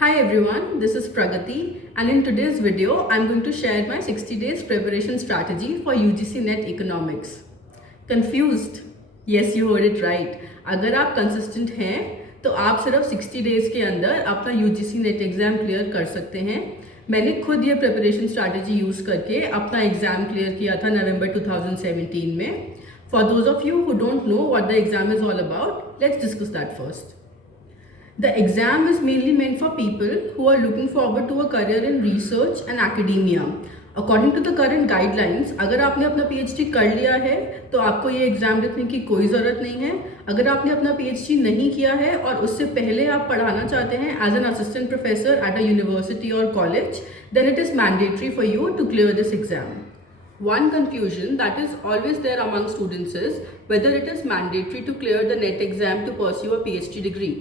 Hi everyone, this is Pragati, and in today's video I'm going to share my 60 days preparation strategy for UGC NET Economics. Confused? Yes, you heard it right. अगर आप consistent हैं तो आप सिर्फ 60 days के अंदर अपना UGC NET exam clear कर सकते हैं. मैंने खुद ये प्रिपरेशन स्ट्रैटेजी यूज करके अपना एग्जाम क्लियर किया था नवंबर 2017 में. For those of you who don't know what the exam is all about, let's discuss that first. The exam is mainly meant for people who are looking forward to a career in research and academia. According to the current guidelines, अगर आपने अपना PhD कर लिया है तो आपको ये exam लिखने की कोई ज़रूरत नहीं है. अगर आपने अपना PhD नहीं किया है और उससे पहले आप पढ़ाना चाहते हैं as an assistant professor at a university और college, then it is mandatory for you to clear this exam. One confusion that is always there among students is whether it is mandatory to clear the NET exam to pursue a PhD degree.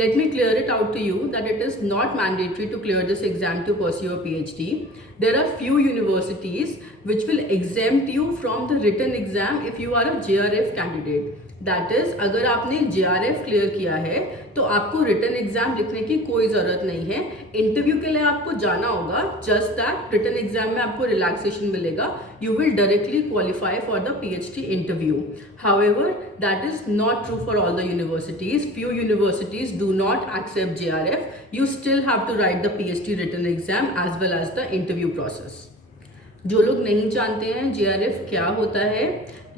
Let me clear it out to you that it is not mandatory to clear this exam to pursue a PhD. There are few universities which will exempt you from the written exam if you are a JRF candidate. That is, अगर आपने JRF clear किया है तो आपको written exam लिखने की कोई ज़रूरत नहीं है. इंटरव्यू के लिए आपको जाना होगा, जस्ट दैट रिटन एग्जाम में आपको रिलैक्सेशन मिलेगा. You will directly qualify for the PhD interview. However, that is not true for all the universities. Few universities do not accept JRF. You still have to write the PhD written exam as well as the interview process. जो लोग नहीं जानते हैं JRF क्या होता है,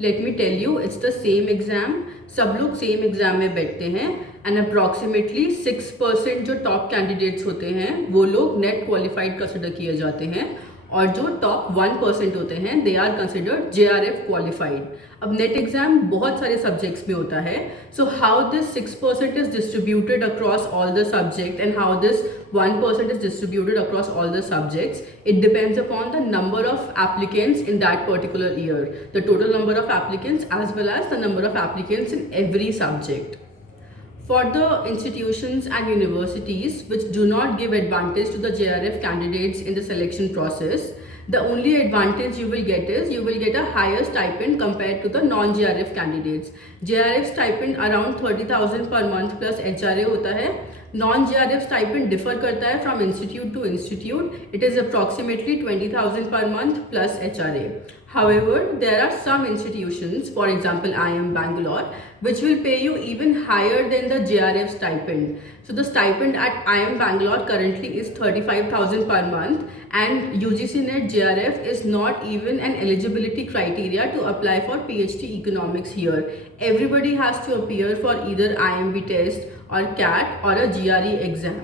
let me tell you, it's the same exam. सब लोग सेम एग्जाम में बैठते हैं एंड अप्रॉक्सीमेटली 6% जो टॉप कैंडिडेट्स होते हैं वो लोग नेट क्वालिफाइड कंसिडर किए जाते हैं और जो टॉप 1% होते हैं they are considered JRF qualified. अब नेट एग्जाम बहुत सारे सब्जेक्ट्स में होता है, so how this 6% is distributed across all the subject and how this 1% is distributed across all the subjects, it depends upon the number of applicants in that particular year, the total number of applicants as well as the number of applicants in every subject. For the institutions and universities which do not give advantage to the JRF candidates in the selection process, the only advantage you will get is you will get a higher stipend compared to the non-JRF candidates. JRF stipend around 30,000 per month plus HRA होता है. Non-JRF stipend differ करता है from institute to institute. It is approximately 20,000 per month plus HRA. However, there are some institutions, for example IIM Bangalore, which will pay you even higher than the JRF stipend. So the stipend at IIM Bangalore currently is 35,000 per month, and UGC NET JRF is not even an eligibility criteria to apply for PhD economics here. Everybody has to appear for either IMB test or CAT or a GRE exam.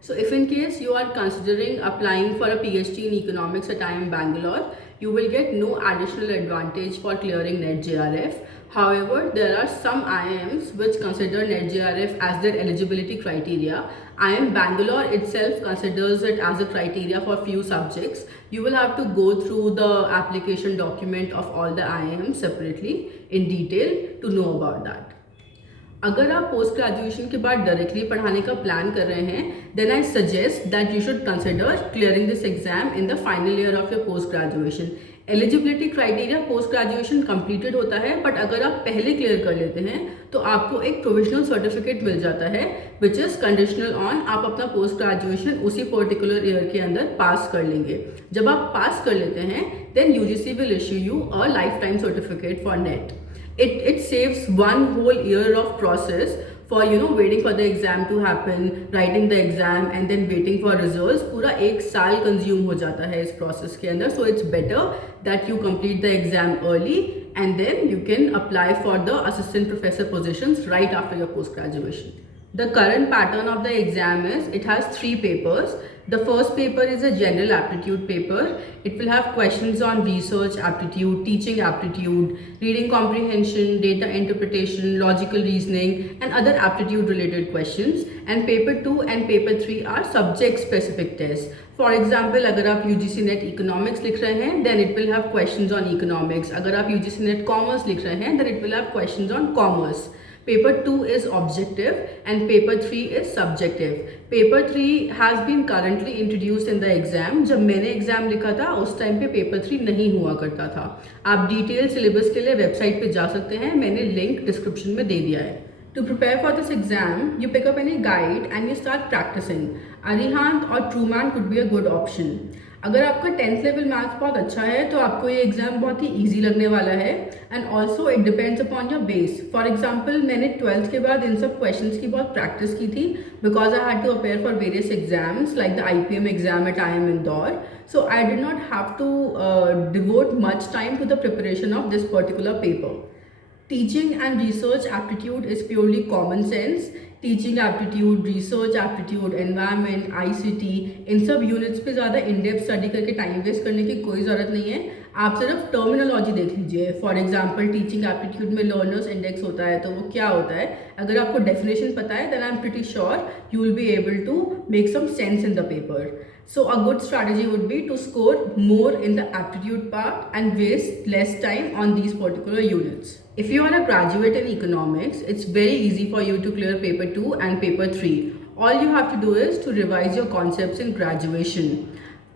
So if in case you are considering applying for a PhD in economics at IIM Bangalore, you will get no additional advantage for clearing NET JRF. However, there are some IIMs which consider NET JRF as their eligibility criteria. IIM Bangalore itself considers it as a criteria for few subjects. You will have to go through the application document of all the IIMs separately in detail to know about that. अगर आप post graduation के बाद directly पढ़ाने का plan कर रहे हैं, then I suggest that you should consider clearing this exam in the final year of your post graduation. Eligibility criteria post graduation completed होता है, बट अगर आप पहले क्लियर कर लेते हैं तो आपको एक प्रोविजनल सर्टिफिकेट मिल जाता है विच इज़ कंडीशनल ऑन आप अपना पोस्ट ग्रेजुएशन उसी पर्टिकुलर ईयर के अंदर पास कर लेंगे. जब आप पास कर लेते हैं then UGC will issue you a lifetime certificate for NET. It saves one whole year of process for waiting for the exam to happen, writing the exam and then waiting for results. पूरा एक साल consume हो जाता है इस process के अंदर. So it's better that you complete the exam early and then you can apply for the assistant professor positions right after your post graduation. The current pattern of the exam is it has 3 papers. The first paper is a general aptitude paper. It will have questions on research aptitude, teaching aptitude, reading comprehension, data interpretation, logical reasoning and other aptitude related questions. And paper 2 and paper 3 are subject specific tests. For example, अगर आप UGC NET economics लिख रहे हैं then it will have questions on economics. अगर आप UGC NET commerce लिख रहे हैं then it will have questions on commerce. Paper 2 is objective and paper 3 is subjective. Paper 3 has been currently introduced in the exam. जब मैंने exam लिखा था उस टाइम पे पेपर 3 नहीं हुआ करता था. आप डिटेल सिलेबस के लिए वेबसाइट पे जा सकते हैं, मैंने लिंक डिस्क्रिप्शन में दे दिया है. To prepare for this exam, you pick up any guide and you start practicing. Arihant or Truman could be a good option. अगर आपका 10th लेवल मैथ्स बहुत अच्छा है तो आपको ये एग्जाम बहुत ही इजी लगने वाला है and also it depends upon your base. For example मैंने 12th के बाद इन सब क्वेश्चंस की बहुत प्रैक्टिस की थी because I had to appear for various exams like the IPM exam at IIM Indore. So I did not have to devote much time to the preparation of this particular paper. Teaching and research aptitude is purely common sense. Teaching aptitude, research aptitude, environment, ICT, इन सब units पे ज़्यादा in depth study करके time waste करने की कोई ज़रूरत नहीं है. आप सिर्फ टर्मिनोलॉजी देख लीजिए. फॉर एग्जांपल टीचिंग एप्टीट्यूड में लर्नर्स इंडेक्स होता है तो वो क्या होता है, अगर आपको डेफिनेशन पता है then I am pretty sure you will be able to make some sense in the paper. So a good strategy would be to score more in the aptitude part and waste less time on these particular units. If you are a graduate in economics, it's very easy for you to clear paper 2 and paper 3. All you have to do is to revise your concepts in graduation.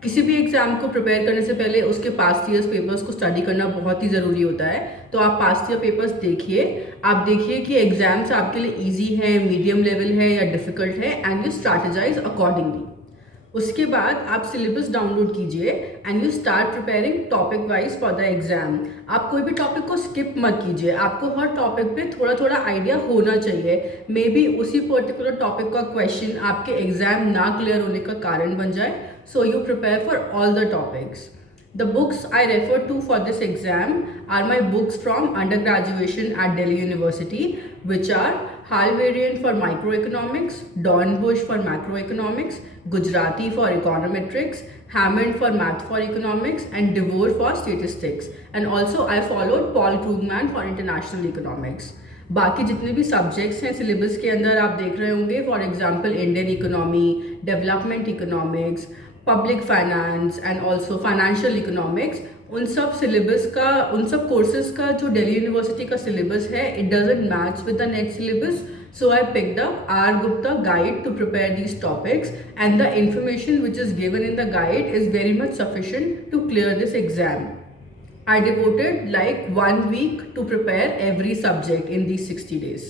किसी भी exam को prepare करने से पहले उसके past years papers को study करना बहुत ही ज़रूरी होता है. तो आप पास्ट ईयर पेपर्स देखिए, आप देखिए कि एग्जाम्स आपके लिए इजी है, मीडियम लेवल है या डिफ़िकल्ट है एंड यू स्ट्रैटेजाइज अकॉर्डिंगली. उसके बाद आप सिलेबस डाउनलोड कीजिए and you start preparing topic wise for the exam. आप कोई भी टॉपिक को स्किप मत कीजिए, आपको हर टॉपिक पे थोड़ा थोड़ा आइडिया होना चाहिए. मे बी उसी पर्टिकुलर टॉपिक का क्वेश्चन आपके एग्जाम ना क्लियर होने का कारण बन जाए. So you prepare for all the topics. The books I refer to for this exam are my books from undergraduation at Delhi University, which are HAL variant for microeconomics, Dornbusch for macroeconomics, Gujarati for econometrics, Hammond for math for economics, and DeVore for statistics. And also I followed Paul Krugman for international economics. बाकी जितने भी subjects हैं syllabus के अंदर आप देख रहे होंगे, for example Indian economy, development economics, public finance and also financial economics, उन सब सिलेबस का, उन सब कोर्सेज का जो दिल्ली यूनिवर्सिटी का सिलेबस है it doesn't match with the net syllabus. So I picked up R. Gupta guide to prepare these topics and the information which is given in the guide is very much sufficient to clear this exam. I devoted like 1 week to prepare every subject in these 60 days.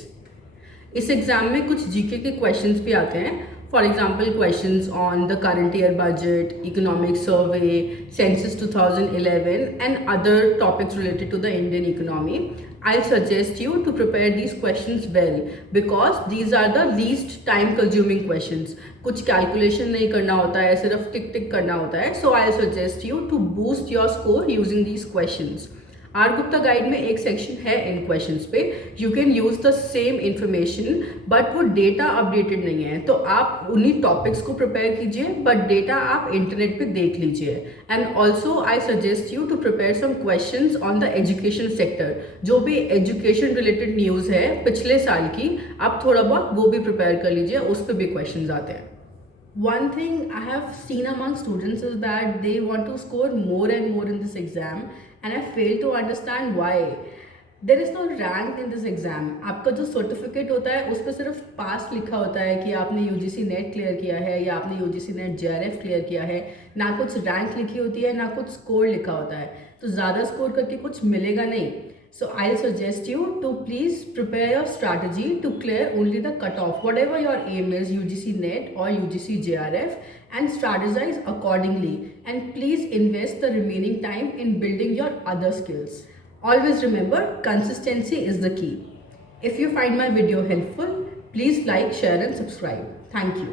इस exam में कुछ GK के questions भी आते हैं. For example questions on the current year budget, economic survey, census 2011 and other topics related to the Indian economy. I'll suggest you to prepare these questions well because these are the least time consuming questions. कुछ calculation नहीं करना होता है, सिर्फ टिक टिक करना होता है. So I'll suggest you to boost your score using these questions. R Gupta guide में एक सेक्शन है इन क्वेश्चंस पे, you can use the same information but वो डेटा अपडेटेड नहीं है. तो आप उन्हीं टॉपिक्स को प्रिपेयर कीजिए बट डेटा आप इंटरनेट पे देख लीजिए. And also I suggest you to prepare some questions on the education sector. जो भी एजुकेशन रिलेटेड न्यूज़ है पिछले साल की, आप थोड़ा बहुत वो भी प्रिपेयर कर लीजिए, उस पर भी क्वेश्चंस आते हैं. One thing I have seen among students is that they want to score more and more in this exam and I fail to understand why. There is no rank in this exam. आपका जो certificate होता है उस पर सिर्फ पास लिखा होता है कि आपने UGC नेट क्लियर किया है या आपने UGC नेट JRF क्लियर किया है. ना कुछ रैंक लिखी होती है ना कुछ स्कोर लिखा होता है. तो ज़्यादा स्कोर करके कुछ मिलेगा नहीं. So I'll suggest you to please prepare your strategy to clear only the cutoff, whatever your aim is, UGC NET or UGC JRF, and strategize accordingly. And please invest the remaining time in building your other skills. Always remember, consistency is the key. If you find my video helpful, please like, share and subscribe. Thank you.